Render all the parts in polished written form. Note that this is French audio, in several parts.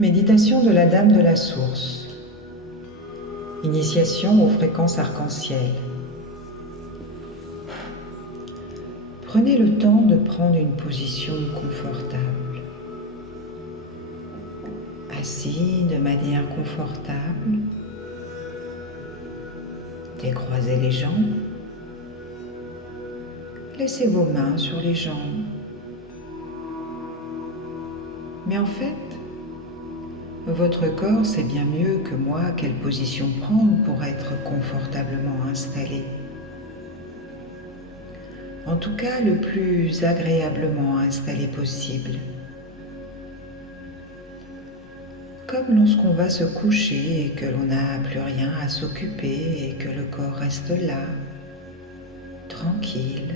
Méditation de la Dame de la Source. Initiation aux fréquences arc-en-ciel. Prenez le temps de prendre une position confortable. Assis de manière confortable. Décroisez les jambes. Laissez vos mains sur les jambes. Mais en fait, votre corps sait bien mieux que moi quelle position prendre pour être confortablement installé. En tout cas, le plus agréablement installé possible. Comme lorsqu'on va se coucher et que l'on n'a plus rien à s'occuper et que le corps reste là, tranquille,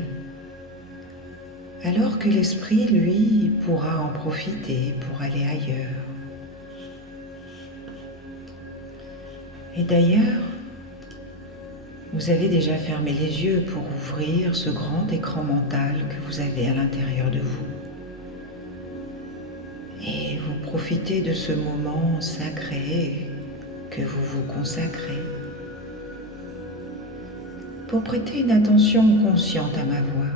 alors que l'esprit, lui, pourra en profiter pour aller ailleurs. Et d'ailleurs, vous avez déjà fermé les yeux pour ouvrir ce grand écran mental que vous avez à l'intérieur de vous. Et vous profitez de ce moment sacré que vous vous consacrez pour prêter une attention consciente à ma voix.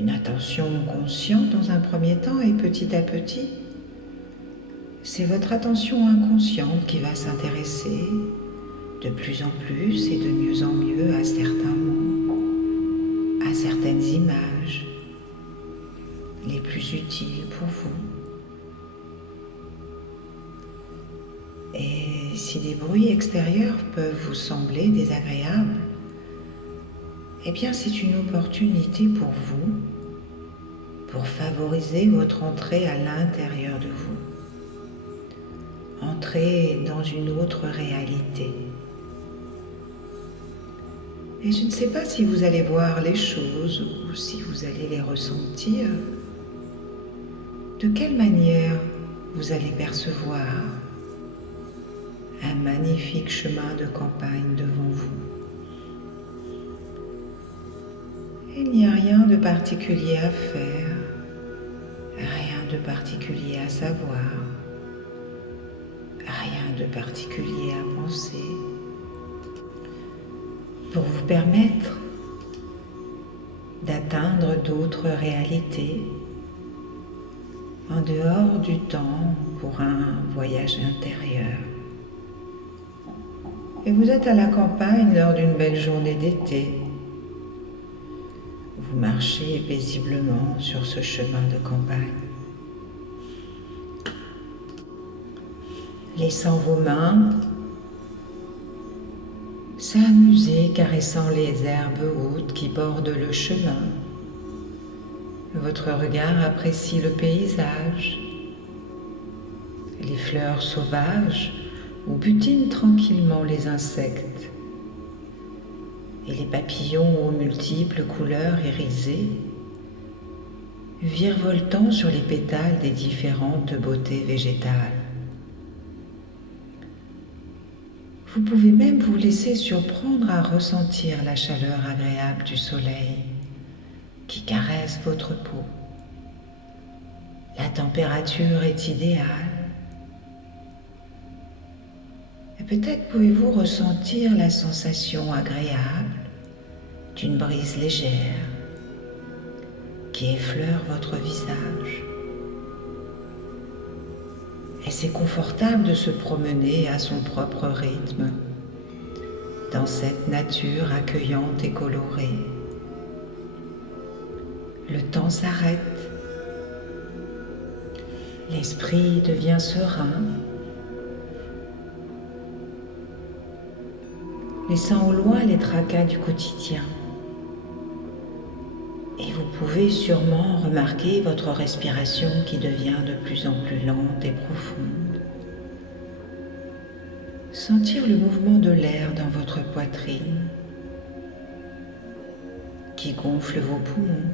Une attention consciente dans un premier temps et petit à petit, c'est votre attention inconsciente qui va s'intéresser de plus en plus et de mieux en mieux à certains mots, à certaines images les plus utiles pour vous. Et si les bruits extérieurs peuvent vous sembler désagréables, eh bien c'est une opportunité pour vous, pour favoriser votre entrée à l'intérieur de vous. Entrer dans une autre réalité. Et je ne sais pas si vous allez voir les choses ou si vous allez les ressentir. De quelle manière vous allez percevoir un magnifique chemin de campagne devant vous. Il n'y a rien de particulier à faire, rien de particulier à savoir. Rien de particulier à penser pour vous permettre d'atteindre d'autres réalités en dehors du temps pour un voyage intérieur. Et vous êtes à la campagne lors d'une belle journée d'été. Vous marchez paisiblement sur ce chemin de campagne. Laissant vos mains s'amuser, caressant les herbes hautes qui bordent le chemin. Votre regard apprécie le paysage, les fleurs sauvages où butinent tranquillement les insectes et les papillons aux multiples couleurs irisées, virevoltant sur les pétales des différentes beautés végétales. Vous pouvez même vous laisser surprendre à ressentir la chaleur agréable du soleil qui caresse votre peau. La température est idéale. Et peut-être pouvez-vous ressentir la sensation agréable d'une brise légère qui effleure votre visage. Et c'est confortable de se promener à son propre rythme, dans cette nature accueillante et colorée. Le temps s'arrête, l'esprit devient serein, laissant au loin les tracas du quotidien. Et vous pouvez sûrement remarquer votre respiration qui devient de plus en plus lente et profonde. Sentir le mouvement de l'air dans votre poitrine qui gonfle vos poumons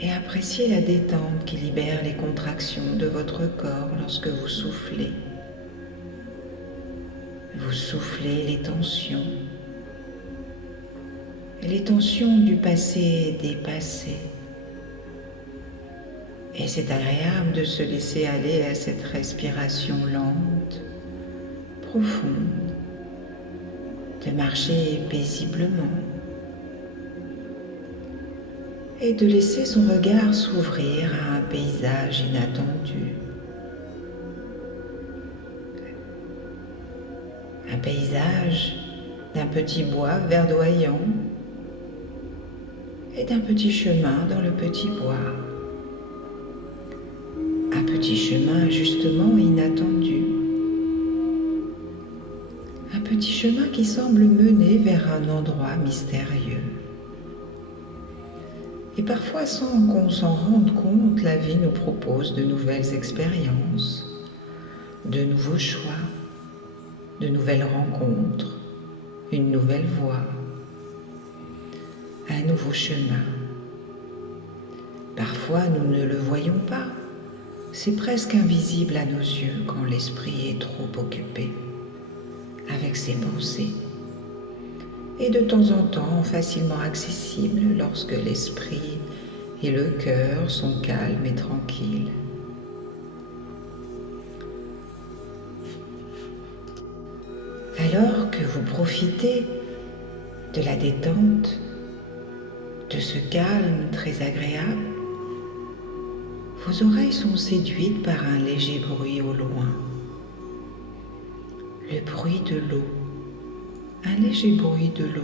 et apprécier la détente qui libère les contractions de votre corps lorsque vous soufflez. Vous soufflez les tensions. Et les tensions du passé dépassé. Et c'est agréable de se laisser aller à cette respiration lente, profonde, de marcher paisiblement et de laisser son regard s'ouvrir à un paysage inattendu. Un paysage d'un petit bois verdoyant et d'un petit chemin dans le petit bois. Un petit chemin justement inattendu. Un petit chemin qui semble mener vers un endroit mystérieux. Et parfois, sans qu'on s'en rende compte, la vie nous propose de nouvelles expériences, de nouveaux choix, de nouvelles rencontres, une nouvelle voie, un nouveau chemin. Parfois, nous ne le voyons pas. C'est presque invisible à nos yeux quand l'esprit est trop occupé avec ses pensées. Et de temps en temps, facilement accessible lorsque l'esprit et le cœur sont calmes et tranquilles. Alors que vous profitez de la détente, de ce calme très agréable, vos oreilles sont séduites par un léger bruit au loin. Le bruit de l'eau, un léger bruit de l'eau,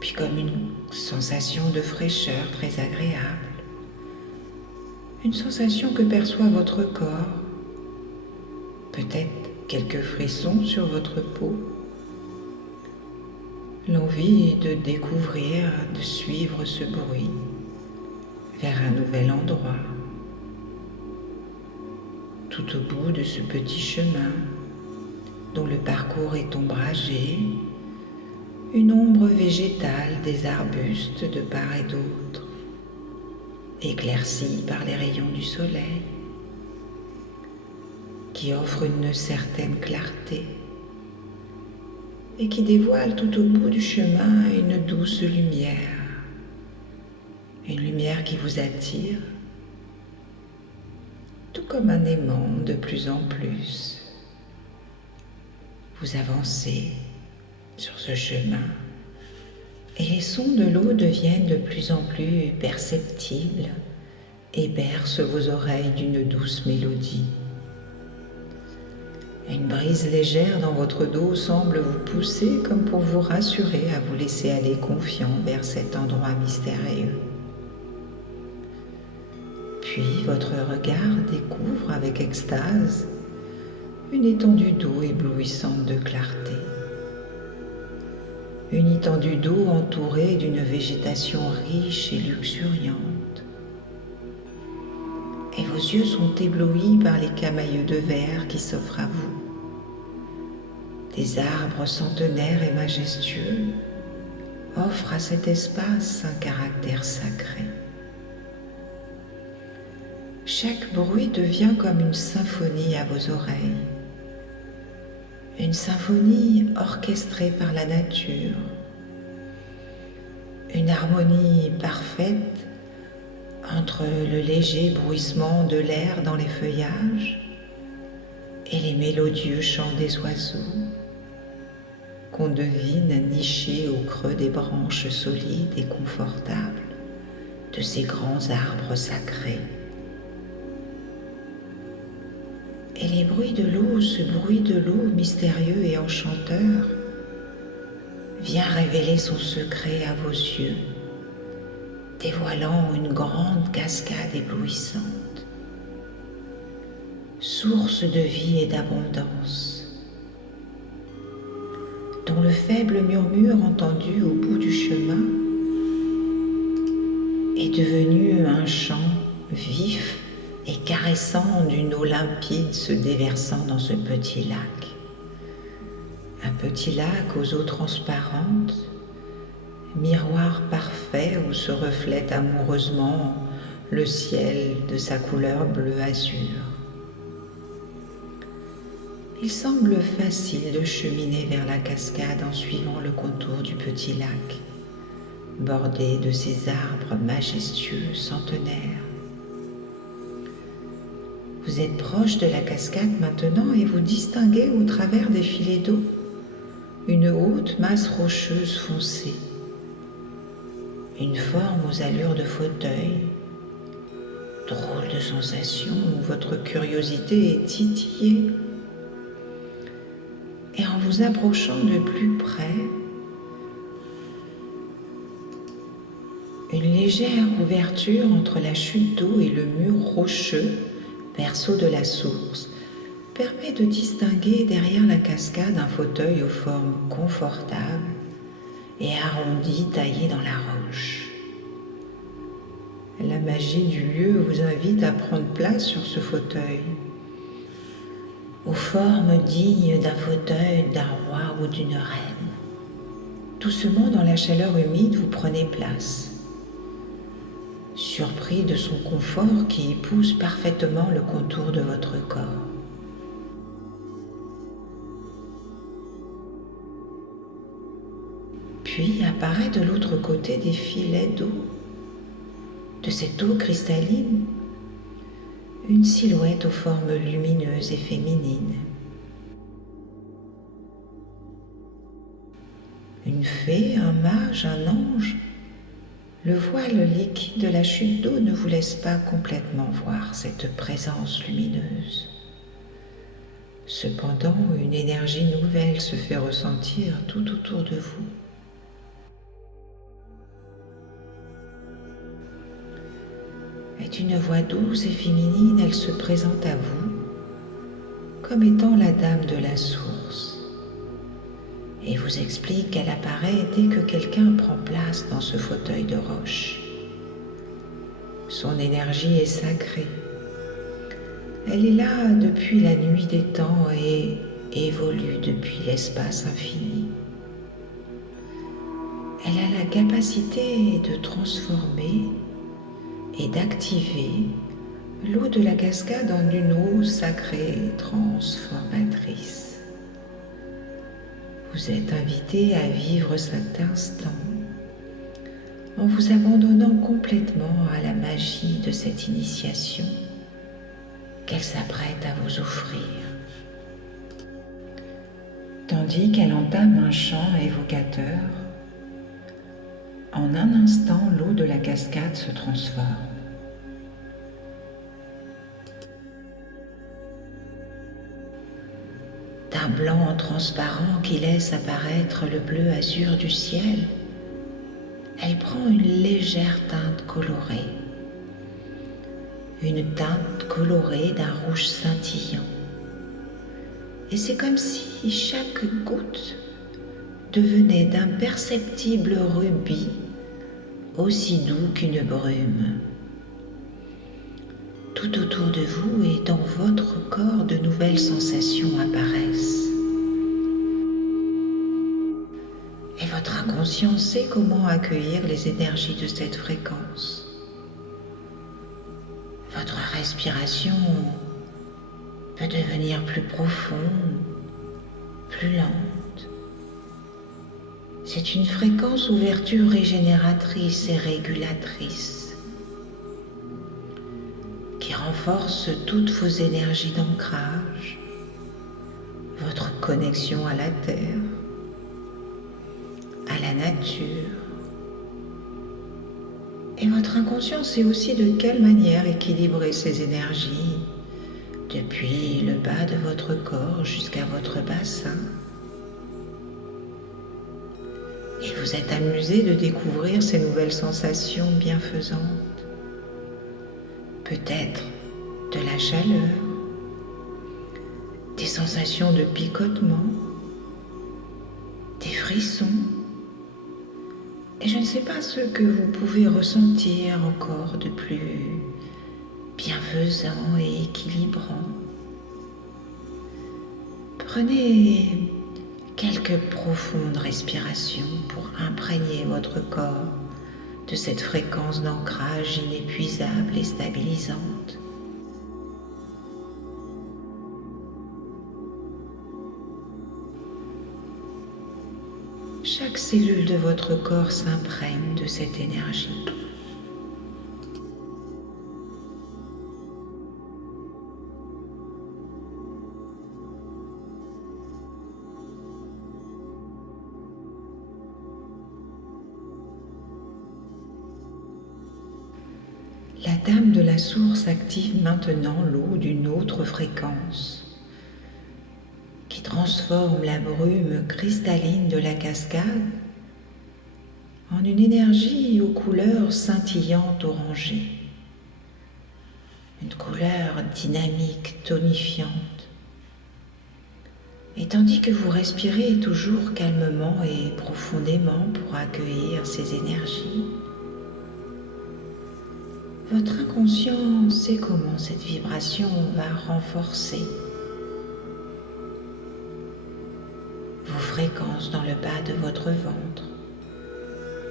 puis comme une sensation de fraîcheur très agréable, une sensation que perçoit votre corps, peut-être quelques frissons sur votre peau, l'envie de découvrir, de suivre ce bruit vers un nouvel endroit, tout au bout de ce petit chemin dont le parcours est ombragé, une ombre végétale des arbustes de part et d'autre, éclaircie par les rayons du soleil, qui offre une certaine clarté et qui dévoile tout au bout du chemin une douce lumière, une lumière qui vous attire, tout comme un aimant de plus en plus. Vous avancez sur ce chemin et les sons de l'eau deviennent de plus en plus perceptibles et bercent vos oreilles d'une douce mélodie. Une brise légère dans votre dos semble vous pousser comme pour vous rassurer à vous laisser aller confiant vers cet endroit mystérieux. Puis votre regard découvre avec extase une étendue d'eau éblouissante de clarté. Une étendue d'eau entourée d'une végétation riche et luxuriante. Et vos yeux sont éblouis par les camaïeux de verre qui s'offrent à vous. Des arbres centenaires et majestueux offrent à cet espace un caractère sacré. Chaque bruit devient comme une symphonie à vos oreilles. Une symphonie orchestrée par la nature. Une harmonie parfaite entre le léger bruissement de l'air dans les feuillages et les mélodieux chants des oiseaux qu'on devine nichés au creux des branches solides et confortables de ces grands arbres sacrés. Et les bruits de l'eau, ce bruit de l'eau mystérieux et enchanteur, vient révéler son secret à vos yeux, dévoilant une grande cascade éblouissante, source de vie et d'abondance, dont le faible murmure entendu au bout du chemin est devenu un chant vif et caressant d'une eau limpide se déversant dans ce petit lac. Un petit lac aux eaux transparentes, miroir parfait où se reflète amoureusement le ciel de sa couleur bleu azur. Il semble facile de cheminer vers la cascade en suivant le contour du petit lac, bordé de ces arbres majestueux centenaires, Vous êtes proche de la cascade maintenant et vous distinguez au travers des filets d'eau une haute masse rocheuse foncée, une forme aux allures de fauteuil. Drôle de sensation où votre curiosité est titillée. Et en vous approchant de plus près, une légère ouverture entre la chute d'eau et le mur rocheux, berceau de la source, permet de distinguer derrière la cascade un fauteuil aux formes confortables et arrondi taillé dans la roche. La magie du lieu vous invite à prendre place sur ce fauteuil, aux formes dignes d'un fauteuil d'un roi ou d'une reine. Doucement dans la chaleur humide, vous prenez place, surpris de son confort qui épouse parfaitement le contour de votre corps. Puis apparaît de l'autre côté des filets d'eau, de cette eau cristalline, une silhouette aux formes lumineuses et féminines. Une fée, un mage, un ange. Le voile liquide de la chute d'eau ne vous laisse pas complètement voir cette présence lumineuse. Cependant, une énergie nouvelle se fait ressentir tout autour de vous. Est une voix douce et féminine, elle se présente à vous comme étant la dame de la source et vous explique qu'elle apparaît dès que quelqu'un prend place dans ce fauteuil de roche. Son énergie est sacrée. Elle est là depuis la nuit des temps et évolue depuis l'espace infini. Elle a la capacité de transformer et d'activer l'eau de la cascade en une eau sacrée et transformatrice. Vous êtes invité à vivre cet instant en vous abandonnant complètement à la magie de cette initiation qu'elle s'apprête à vous offrir. Tandis qu'elle entame un chant évocateur, en un instant, l'eau de la cascade se transforme. D'un blanc transparent qui laisse apparaître le bleu azur du ciel, elle prend une légère teinte colorée. Une teinte colorée d'un rouge scintillant. Et c'est comme si chaque goutte devenait d'imperceptibles rubis, aussi doux qu'une brume. Tout autour de vous et dans votre corps, de nouvelles sensations apparaissent. Et votre inconscient sait comment accueillir les énergies de cette fréquence. Votre respiration peut devenir plus profonde, plus lente. C'est une fréquence ouverture régénératrice et régulatrice qui renforce toutes vos énergies d'ancrage, votre connexion à la terre, à la nature. Et votre inconscient sait aussi de quelle manière équilibrer ces énergies depuis le bas de votre corps jusqu'à votre bassin. Et vous êtes amusé de découvrir ces nouvelles sensations bienfaisantes. Peut-être de la chaleur, des sensations de picotement, des frissons. Et je ne sais pas ce que vous pouvez ressentir encore de plus bienfaisant et équilibrant. Prenez quelques profondes respirations pour imprégner votre corps de cette fréquence d'ancrage inépuisable et stabilisante. Chaque cellule de votre corps s'imprègne de cette énergie. La dame de la source active maintenant l'eau d'une autre fréquence qui transforme la brume cristalline de la cascade en une énergie aux couleurs scintillantes orangées, une couleur dynamique, tonifiante. Et tandis que vous respirez toujours calmement et profondément pour accueillir ces énergies, votre inconscient sait comment cette vibration va renforcer vos fréquences dans le bas de votre ventre,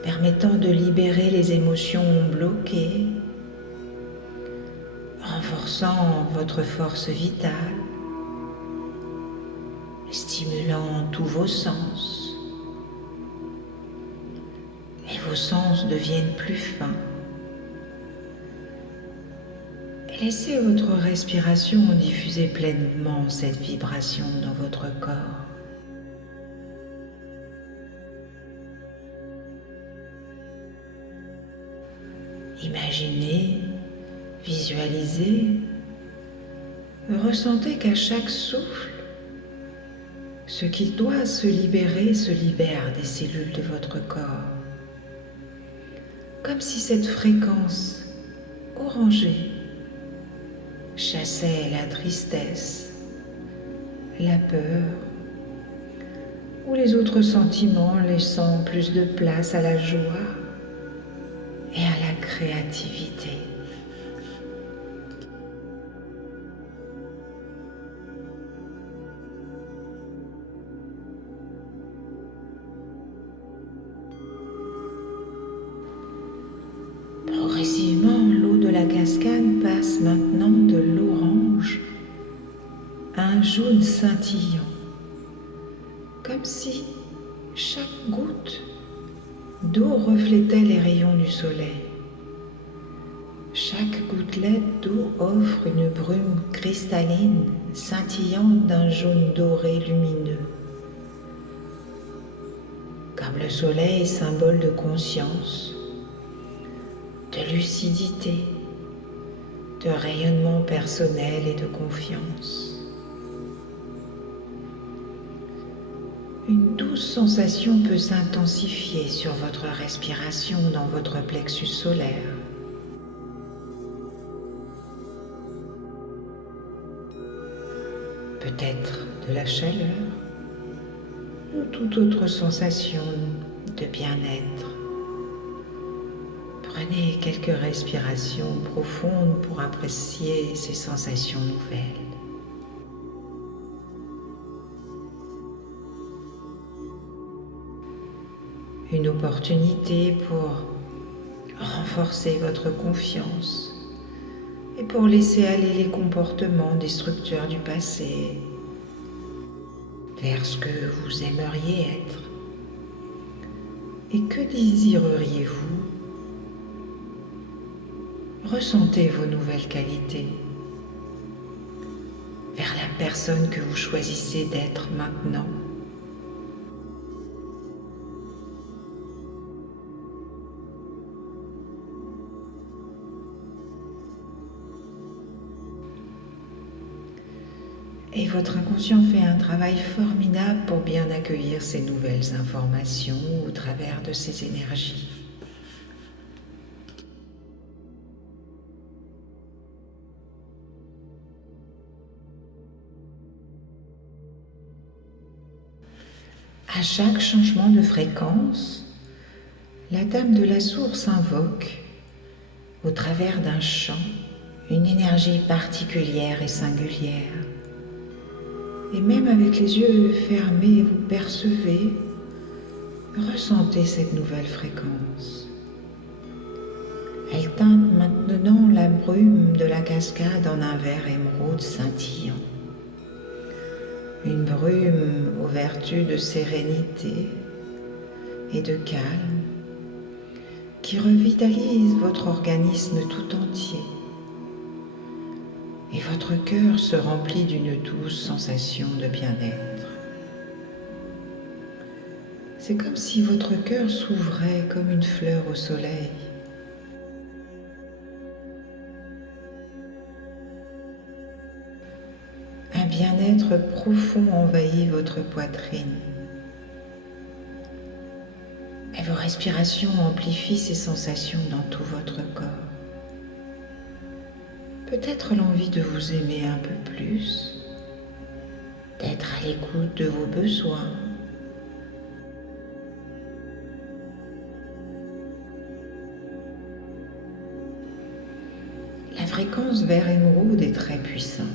permettant de libérer les émotions bloquées, renforçant votre force vitale, stimulant tous vos sens. Et vos sens deviennent plus fins. Et laissez votre respiration diffuser pleinement cette vibration dans votre corps. Imaginez, visualisez, ressentez qu'à chaque souffle, ce qui doit se libère des cellules de votre corps. Comme si cette fréquence orangée chassait la tristesse, la peur ou les autres sentiments, laissant plus de place à la joie et à la créativité. Progressivement, l'eau de la cascade passe maintenant de l'orange à un jaune scintillant, comme si chaque goutte d'eau reflétait les rayons du soleil. Chaque gouttelette d'eau offre une brume cristalline scintillante d'un jaune doré lumineux. Comme le soleil, symbole de conscience, de lucidité, de rayonnement personnel et de confiance. Une douce sensation peut s'intensifier sur votre respiration dans votre plexus solaire. Peut-être de la chaleur ou toute autre sensation de bien-être. Prenez quelques respirations profondes pour apprécier ces sensations nouvelles. Une opportunité pour renforcer votre confiance et pour laisser aller les comportements destructeurs du passé vers ce que vous aimeriez être. Et que désireriez-vous? Ressentez vos nouvelles qualités vers la personne que vous choisissez d'être maintenant. Et votre inconscient fait un travail formidable pour bien accueillir ces nouvelles informations au travers de ces énergies. À chaque changement de fréquence, la Dame de la Source invoque, au travers d'un chant, une énergie particulière et singulière. Et même avec les yeux fermés, vous percevez, ressentez cette nouvelle fréquence. Elle teinte maintenant la brume de la cascade en un vert émeraude scintillant. Une brume aux vertus de sérénité et de calme qui revitalise votre organisme tout entier. Et votre cœur se remplit d'une douce sensation de bien-être. C'est comme si votre cœur s'ouvrait comme une fleur au soleil. bien-être profond envahit votre poitrine. Et vos respirations amplifient ces sensations dans tout votre corps. Peut-être l'envie de vous aimer un peu plus, d'être à l'écoute de vos besoins. La fréquence vert émeraude est très puissante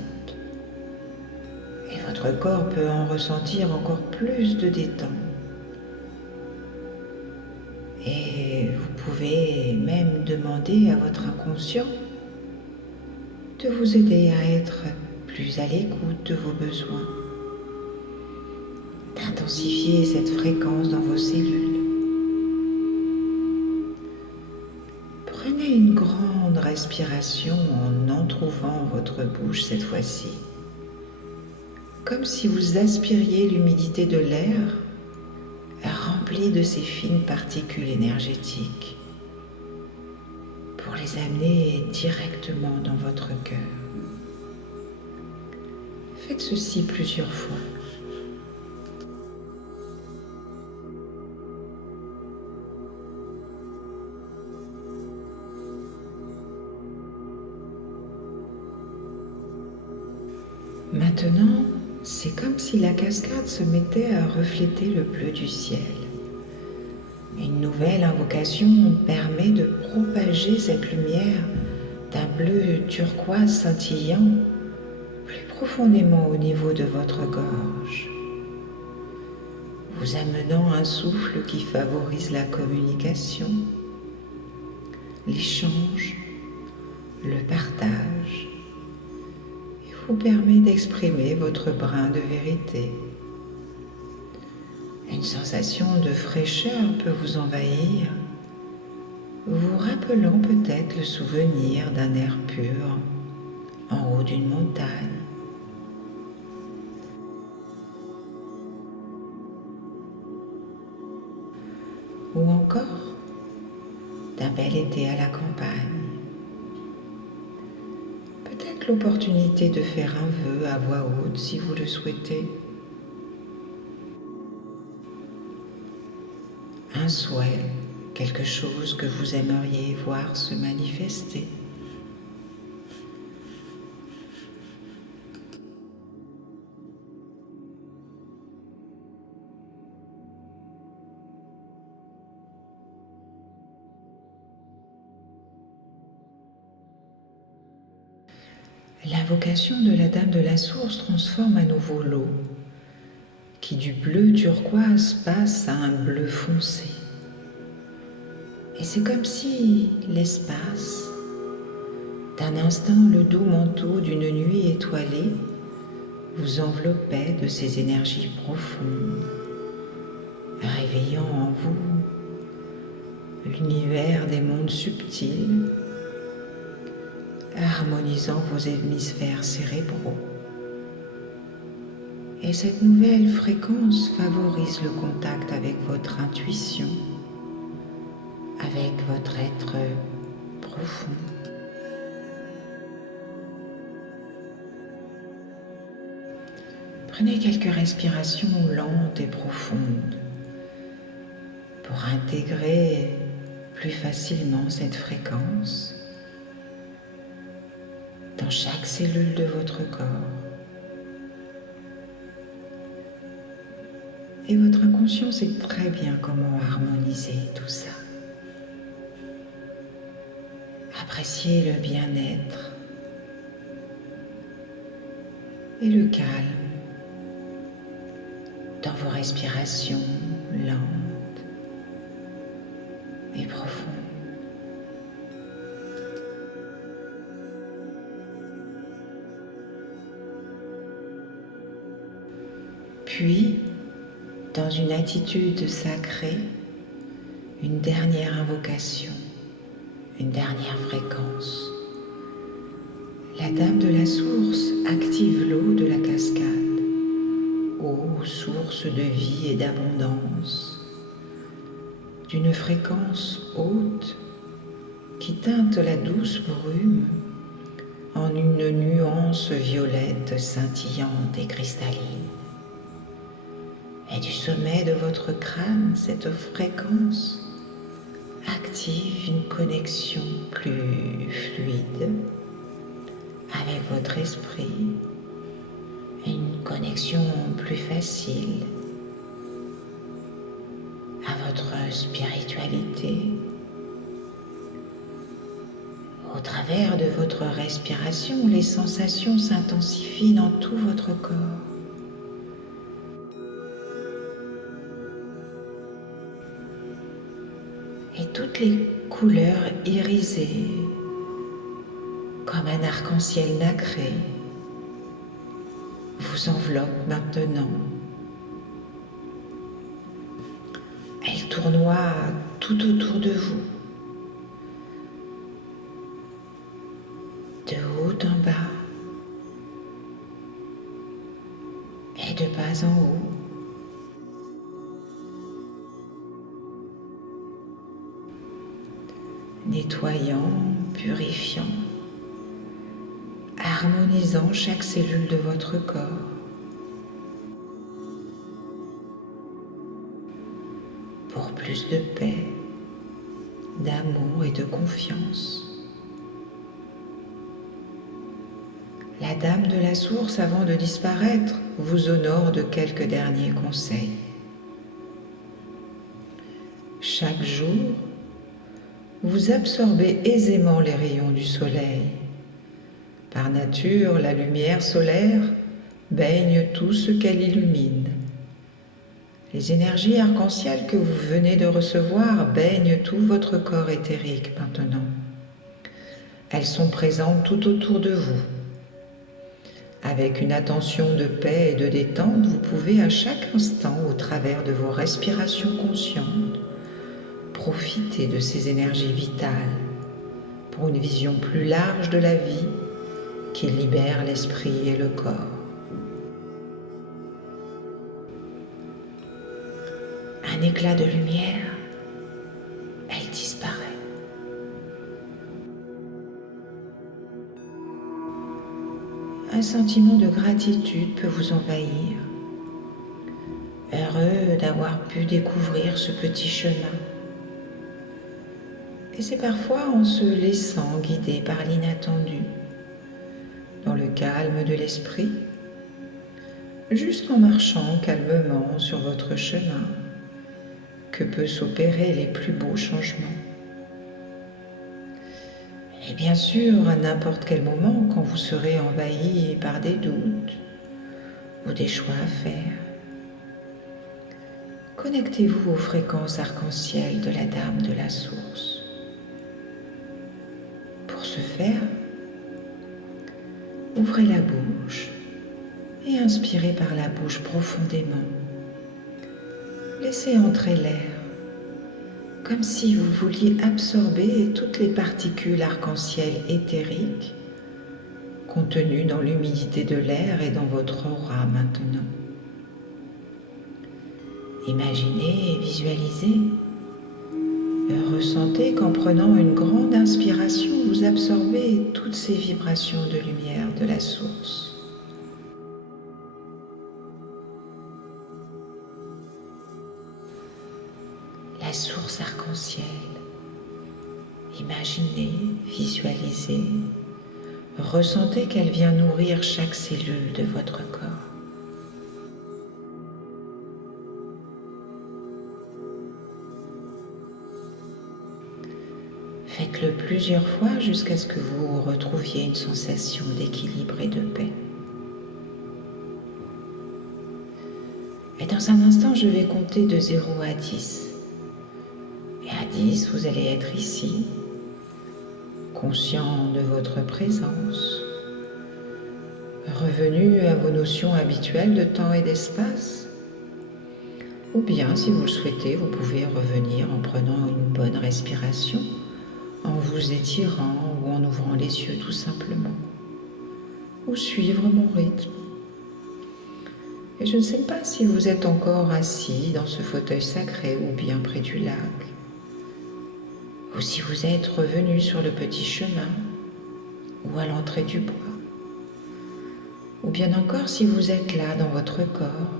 et votre corps peut en ressentir encore plus de détente. Et vous pouvez même demander à votre inconscient de vous aider à être plus à l'écoute de vos besoins, d'intensifier cette fréquence dans vos cellules. Prenez une grande respiration en entrouvant votre bouche cette fois-ci, comme si vous aspiriez l'humidité de l'air rempli de ces fines particules énergétiques pour les amener directement dans votre cœur. Faites ceci plusieurs fois. Maintenant, c'est comme si la cascade se mettait à refléter le bleu du ciel. Une nouvelle invocation permet de propager cette lumière d'un bleu turquoise scintillant plus profondément au niveau de votre gorge, vous amenant un souffle qui favorise la communication, l'échange, le partage et vous permet d'exprimer votre brin de vérité. Une sensation de fraîcheur peut vous envahir, vous rappelant peut-être le souvenir d'un air pur en haut d'une montagne. Ou encore d'un bel été à la campagne. Peut-être l'opportunité de faire un vœu à voix haute si vous le souhaitez. Un souhait, quelque chose que vous aimeriez voir se manifester. L'invocation de la Dame de la Source transforme à nouveau l'eau, qui du bleu turquoise passe à un bleu foncé. Et c'est comme si l'espace, d'un instant le doux manteau d'une nuit étoilée, vous enveloppait de ces énergies profondes, réveillant en vous l'univers des mondes subtils, harmonisant vos hémisphères cérébraux. Et cette nouvelle fréquence favorise le contact avec votre intuition, avec votre être profond. Prenez quelques respirations lentes et profondes pour intégrer plus facilement cette fréquence dans chaque cellule de votre corps. Et votre inconscient sait très bien comment harmoniser tout ça. Appréciez le bien-être et le calme dans vos respirations lentes et profondes. Puis, dans une attitude sacrée, une dernière invocation, une dernière fréquence. La Dame de la Source active l'eau de la cascade, eau source de vie et d'abondance, d'une fréquence haute qui teinte la douce brume en une nuance violette scintillante et cristalline. Et du sommet de votre crâne, cette fréquence active une connexion plus fluide avec votre esprit et une connexion plus facile à votre spiritualité. Au travers de votre respiration, les sensations s'intensifient dans tout votre corps. Et toutes les couleurs irisées, comme un arc-en-ciel nacré, vous enveloppent maintenant. Elles tournoient tout autour de vous, de haut en bas et de bas en haut. Nettoyant, purifiant, harmonisant chaque cellule de votre corps. Pour plus de paix, d'amour et de confiance. La Dame de la Source, avant de disparaître, vous honore de quelques derniers conseils. Chaque jour, vous absorbez aisément les rayons du soleil. Par nature, la lumière solaire baigne tout ce qu'elle illumine. Les énergies arc-en-ciel que vous venez de recevoir baignent tout votre corps éthérique maintenant. Elles sont présentes tout autour de vous. Avec une attention de paix et de détente, vous pouvez à chaque instant, au travers de vos respirations conscientes, profiter de ces énergies vitales pour une vision plus large de la vie qui libère l'esprit et le corps. Un éclat de lumière, elle disparaît. Un sentiment de gratitude peut vous envahir, heureux d'avoir pu découvrir ce petit chemin. Et c'est parfois en se laissant guider par l'inattendu, dans le calme de l'esprit, juste en marchant calmement sur votre chemin, que peut s'opérer les plus beaux changements. Et bien sûr, à n'importe quel moment, quand vous serez envahi par des doutes ou des choix à faire, connectez-vous aux fréquences arc-en-ciel de la Dame de la Source. Pour ce faire, ouvrez la bouche et inspirez par la bouche profondément. Laissez entrer l'air, comme si vous vouliez absorber toutes les particules arc-en-ciel éthériques contenues dans l'humidité de l'air et dans votre aura maintenant. Imaginez et visualisez. Ressentez qu'en prenant une grande inspiration, vous absorbez toutes ces vibrations de lumière de la source. La source arc-en-ciel. Imaginez, visualisez, ressentez qu'elle vient nourrir chaque cellule de votre corps. Faites-le plusieurs fois jusqu'à ce que vous retrouviez une sensation d'équilibre et de paix. Et dans un instant, je vais compter de 0 à 10. Et à 10, vous allez être ici, conscient de votre présence, revenu à vos notions habituelles de temps et d'espace. Ou bien, si vous le souhaitez, vous pouvez revenir en prenant une bonne respiration, en vous étirant ou en ouvrant les yeux tout simplement, ou suivre mon rythme. Et je ne sais pas si vous êtes encore assis dans ce fauteuil sacré ou bien près du lac, ou si vous êtes revenu sur le petit chemin, ou à l'entrée du bois. Ou bien encore si vous êtes là dans votre corps,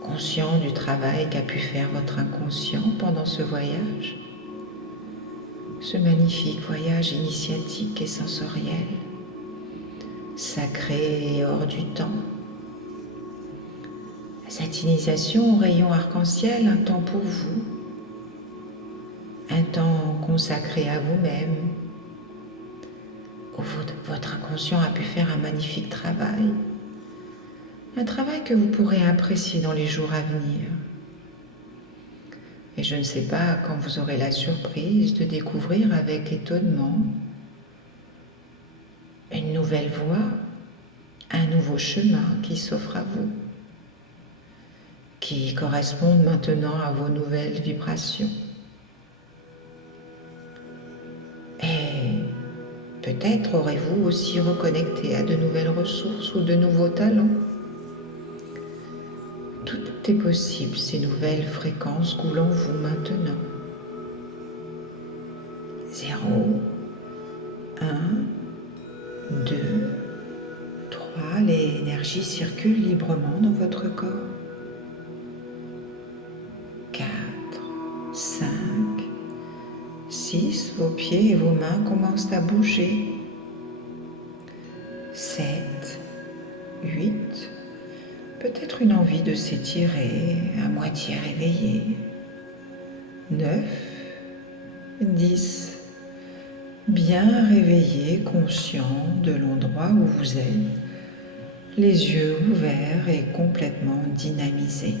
conscient du travail qu'a pu faire votre inconscient pendant ce voyage, ce magnifique voyage initiatique et sensoriel, sacré et hors du temps. Cette initiation au rayon arc-en-ciel, un temps pour vous, un temps consacré à vous-même, où votre inconscient a pu faire un magnifique travail, un travail que vous pourrez apprécier dans les jours à venir. Et je ne sais pas quand vous aurez la surprise de découvrir avec étonnement une nouvelle voie, un nouveau chemin qui s'offre à vous, qui correspondent maintenant à vos nouvelles vibrations. Et peut-être aurez-vous aussi reconnecté à de nouvelles ressources ou de nouveaux talents. Tout est possible, ces nouvelles fréquences coulent en vous maintenant. 0, 1, 2, 3, l'énergie circule librement dans votre corps. 4, 5, 6, vos pieds et vos mains commencent à bouger. 7, 8, peut-être une envie de s'étirer, à moitié réveillé. 9, 10, bien réveillé, conscient de l'endroit où vous êtes, les yeux ouverts et complètement dynamisés.